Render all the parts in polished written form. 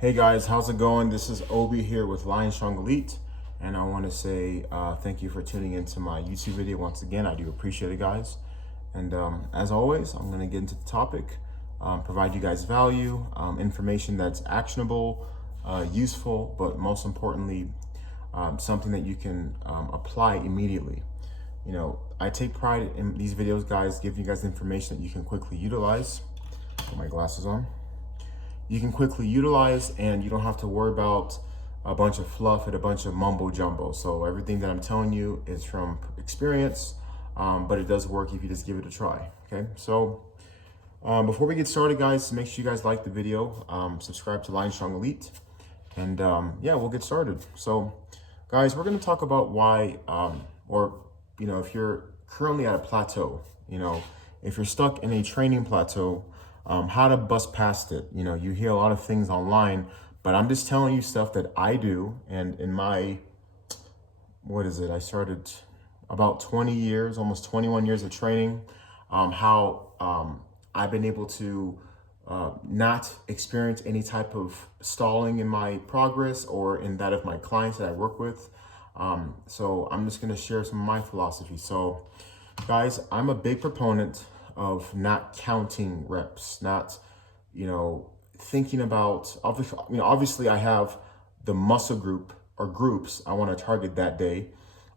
Hey guys, how's it going? This is Obi here with Lionstrong Elite, and I want to say thank you for tuning into my YouTube video once again. I do appreciate it, guys. And as always, I'm going to get into the topic, provide you guys value, information that's actionable, useful, but most importantly, something that you can apply immediately. You know, I take pride in these videos, guys, giving you guys information that you can quickly utilize. Put my glasses on. You can quickly utilize, and you don't have to worry about a bunch of fluff and a bunch of mumbo jumbo. So everything that I'm telling you is from experience, but it does work if you just give it a try. Okay, so before we get started, guys, make sure you guys like the video, subscribe to Lionstrong Elite, and yeah, we'll get started. So guys, we're going to talk about why, if you're currently at a plateau, if you're stuck in a training plateau, how to bust past it. You hear a lot of things online, but I'm just telling you stuff that I do. And in my, I started about 20 years, almost 21 years of training, how I've been able to not experience any type of stalling in my progress or in that of my clients that I work with. So I'm just going to share some of my philosophy. So guys, I'm a big proponent of not counting reps, not, thinking about, obviously I have the muscle group or groups I want to target that day.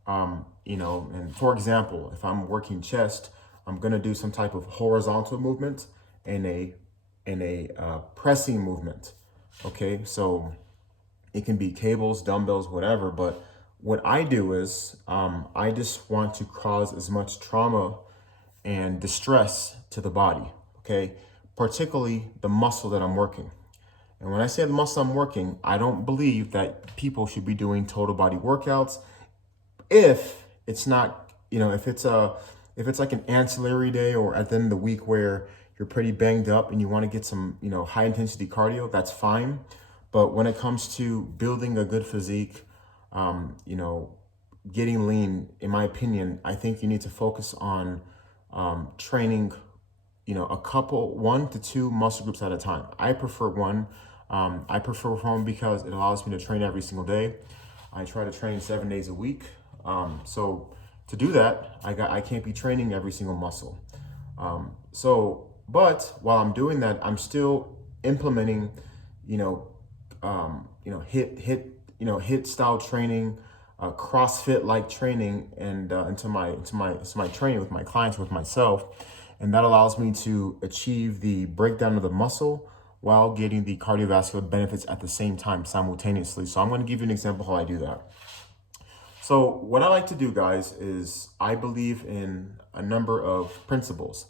And for example, if I'm working chest, I'm going to do some type of horizontal movement and a pressing movement. Okay. So it can be cables, dumbbells, whatever. But what I do is, I just want to cause as much trauma and distress to the body, okay? Particularly the muscle that I'm working. And when I say the muscle I'm working, I don't believe that people should be doing total body workouts if it's not, if it's like an ancillary day or at the end of the week where you're pretty banged up and you want to get some, high intensity cardio, that's fine. But when it comes to building a good physique, getting lean, in my opinion, I think you need to focus on training, a couple, 1 to 2 muscle groups at a time. I prefer one. I prefer one because it allows me to train every single day. I try to train 7 days a week. So to do that, I can't be training every single muscle. But while I'm doing that, I'm still implementing, hit style training, CrossFit like training, and into my training with my clients, with myself, and that allows me to achieve the breakdown of the muscle while getting the cardiovascular benefits at the same time simultaneously. So I'm going to give you an example how I do that. So what I like to do, guys, is I believe in a number of principles.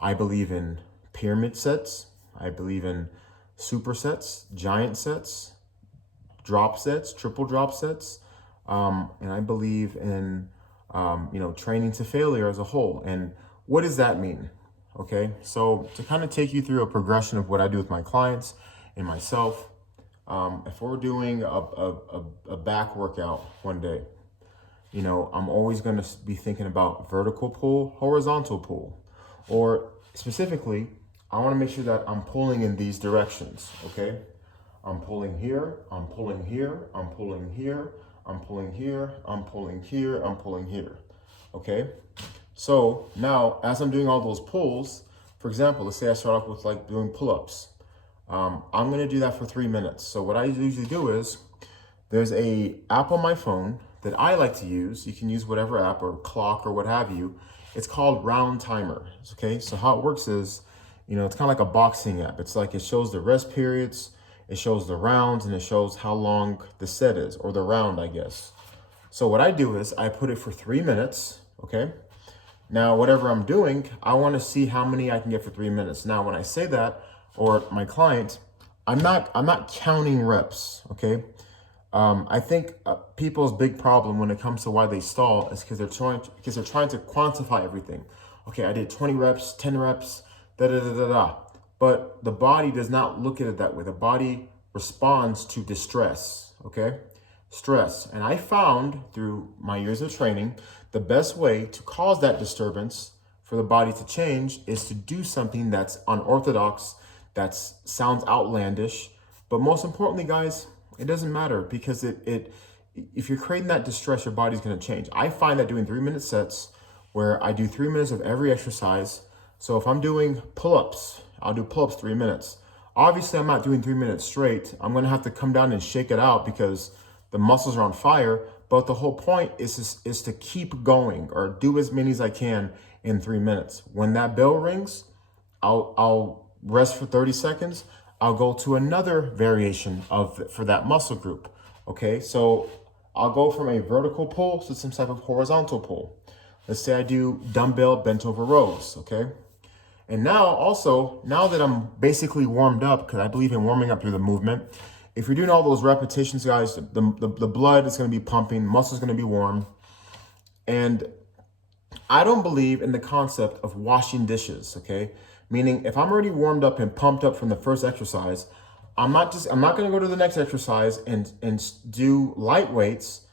I believe in pyramid sets. I believe in supersets, giant sets, drop sets, triple drop sets. And I believe in, training to failure as a whole. And what does that mean? Okay, so to kind of take you through a progression of what I do with my clients and myself, if we're doing a back workout one day, I'm always going to be thinking about vertical pull, horizontal pull, or specifically, I want to make sure that I'm pulling in these directions. Okay, I'm pulling here, I'm pulling here, I'm pulling here, I'm pulling here, I'm pulling here, I'm pulling here. Okay, so now as I'm doing all those pulls, for example, let's say I start off with like doing pull-ups. I'm gonna do that for 3 minutes. So what I usually do is, there's a app on my phone that I like to use. You can use whatever app or clock or what have you. It's called Round Timer. Okay, so how it works is, it's kind of like a boxing app. It's like it shows the rest periods, it shows the rounds, and it shows how long the set is, or the round, I guess. So what I do is I put it for 3 minutes, okay? Now, whatever I'm doing, I want to see how many I can get for 3 minutes. Now, when I say that, or my client, I'm not counting reps, okay? I think people's big problem when it comes to why they stall is because they're trying to quantify everything. Okay, I did 20 reps, 10 reps, da da da da da. But the body does not look at it that way. The body responds to distress, okay? Stress. And I found through my years of training, the best way to cause that disturbance for the body to change is to do something that's unorthodox, that sounds outlandish, But most importantly, guys, it doesn't matter because if you're creating that distress, your body's going to change. I find that doing 3-minute sets where I do 3 minutes of every exercise. So if I'm doing pull-ups, I'll do pull-ups 3 minutes. Obviously, I'm not doing 3 minutes straight. I'm going to have to come down and shake it out because the muscles are on fire. But the whole point is to keep going or do as many as I can in 3 minutes. When that bell rings, I'll rest for 30 seconds. I'll go to another variation for that muscle group. Okay, so I'll go from a vertical pull to some type of horizontal pull. Let's say I do dumbbell bent over rows, okay? And now that I'm basically warmed up, because I believe in warming up through the movement, if you're doing all those repetitions, guys, the blood is going to be pumping, muscle's going to be warm. And I don't believe in the concept of washing dishes, okay? Meaning if I'm already warmed up and pumped up from the first exercise, I'm not going to go to the next exercise and do light weights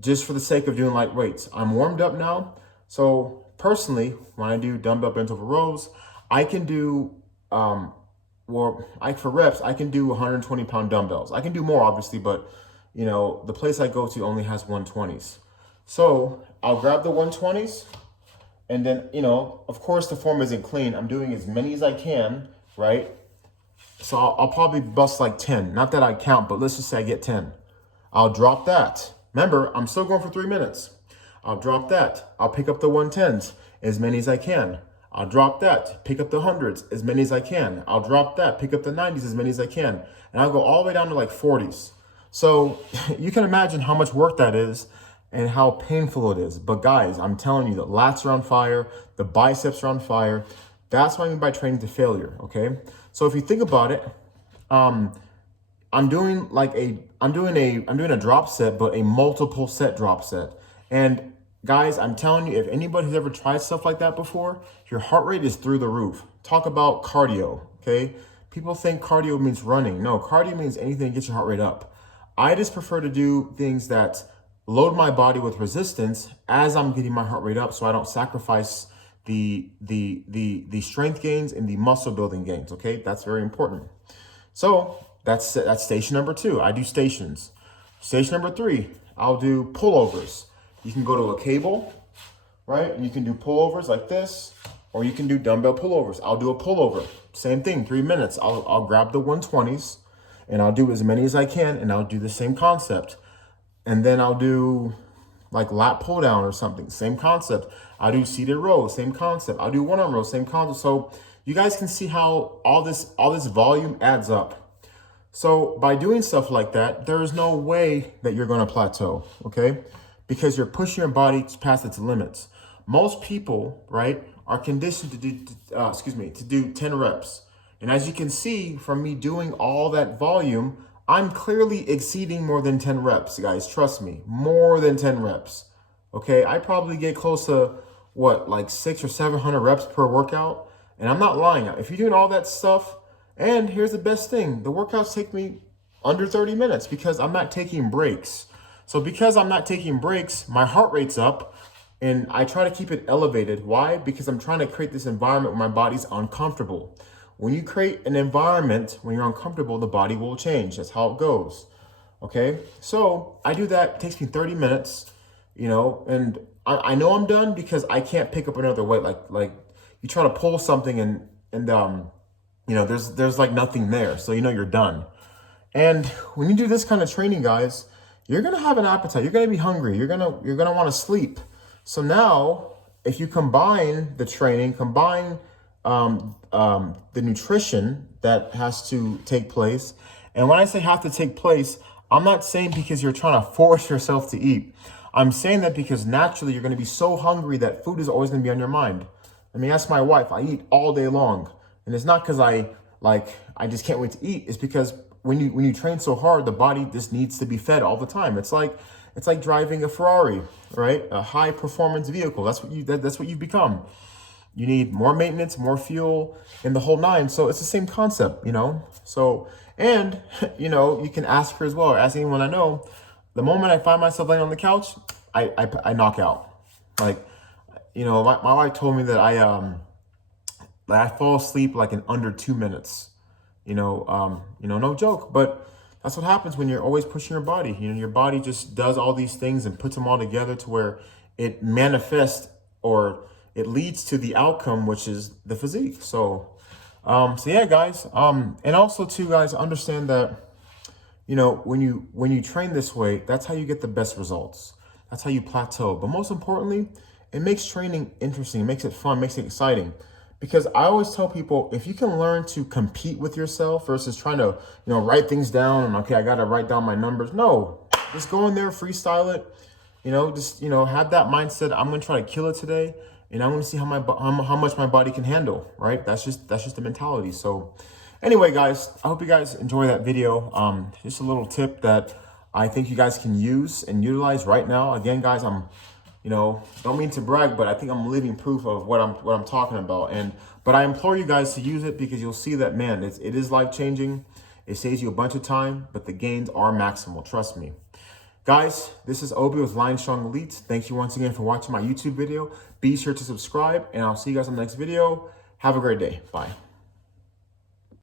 just for the sake of doing light weights. I'm warmed up now. So personally, when I do dumbbell bent over rows, I can do, for reps, I can do 120-pound dumbbells. I can do more, obviously, but the place I go to only has 120s. So I'll grab the 120s. And then, of course, the form isn't clean. I'm doing as many as I can, right? So I'll probably bust like 10. Not that I count, but let's just say I get 10. I'll drop that. Remember, I'm still going for 3 minutes. I'll drop that. I'll pick up the 110s, as many as I can. I'll drop that, pick up the 100s, as many as I can. I'll drop that, pick up the 90s, as many as I can. And I'll go all the way down to like 40s. So you can imagine how much work that is and how painful it is. But guys, I'm telling you, the lats are on fire, the biceps are on fire. That's what I mean by training to failure, okay? So if you think about it, I'm doing a drop set, but a multiple set drop set. And guys, I'm telling you, if anybody's ever tried stuff like that before, your heart rate is through the roof. Talk about cardio, okay? People think cardio means running. No, cardio means anything to get your heart rate up. I just prefer to do things that load my body with resistance as I'm getting my heart rate up, so I don't sacrifice the strength gains and the muscle building gains, okay? That's very important. So that's station number 2. I do stations. Station number 3, I'll do pullovers. You can go to a cable, right? And you can do pullovers like this, or you can do dumbbell pullovers. I'll do a pullover. Same thing, 3 minutes. I'll grab the 120s and I'll do as many as I can, and I'll do the same concept. And then I'll do like lat pull down or something, same concept. I'll do seated row, same concept. I'll do one arm row, same concept. So you guys can see how all this volume adds up. So by doing stuff like that, there is no way that you're going to plateau, okay? Because you're pushing your body past its limits. Most people, right, are conditioned to do 10 reps. And as you can see from me doing all that volume, I'm clearly exceeding more than 10 reps, guys. Trust me, more than 10 reps. Okay, I probably get close to like 600 or 700 reps per workout. And I'm not lying. If you're doing all that stuff, and here's the best thing, the workouts take me under 30 minutes because I'm not taking breaks. So because I'm not taking breaks, my heart rate's up and I try to keep it elevated. Why? Because I'm trying to create this environment where my body's uncomfortable. When you create an environment, when you're uncomfortable, the body will change. That's how it goes. Okay? So I do that. It takes me 30 minutes, and I know I'm done because I can't pick up another weight. Like you try to pull something and there's like nothing there. So you're done. And when you do this kind of training, guys, you're going to have an appetite. You're going to be hungry. You're going to want to sleep. So now if you combine the training, the nutrition that has to take place. And when I say have to take place, I'm not saying because you're trying to force yourself to eat. I'm saying that because naturally you're going to be so hungry that food is always going to be on your mind. I mean, ask my wife. I eat all day long. And it's not because I just can't wait to eat. It's because when you train so hard, the body just needs to be fed all the time. It's like driving a Ferrari, right? A high performance vehicle. That's what you've become. You need more maintenance, more fuel, and the whole nine. So it's the same concept, So, and, you can ask her as well, or ask anyone I know. The moment I find myself laying on the couch, I knock out. Like, my wife told me that I fall asleep like in under 2 minutes. No joke. But that's what happens when you're always pushing your body. Your body just does all these things and puts them all together to where it manifests, or it leads to the outcome, which is the physique. So yeah, guys. And also too, guys, understand that, when you train this way, that's how you get the best results. That's how you plateau. But most importantly, it makes training interesting. It makes it fun, makes it exciting. Because I always tell people, if you can learn to compete with yourself versus trying to, write things down and, okay, I got to write down my numbers. No, just go in there, freestyle it, have that mindset. I'm going to try to kill it today, and I'm going to see how much my body can handle, right? That's just the mentality. So anyway, guys, I hope you guys enjoy that video. Just a little tip that I think you guys can use and utilize right now. Again, guys, I'm don't mean to brag, but I think I'm living proof of what I'm talking about. But I implore you guys to use it, because you'll see that, man, it is life-changing. It saves you a bunch of time, but the gains are maximal. Trust me. Guys, this is Obi with Lionstrong Elite. Thank you once again for watching my YouTube video. Be sure to subscribe, and I'll see you guys on the next video. Have a great day. Bye.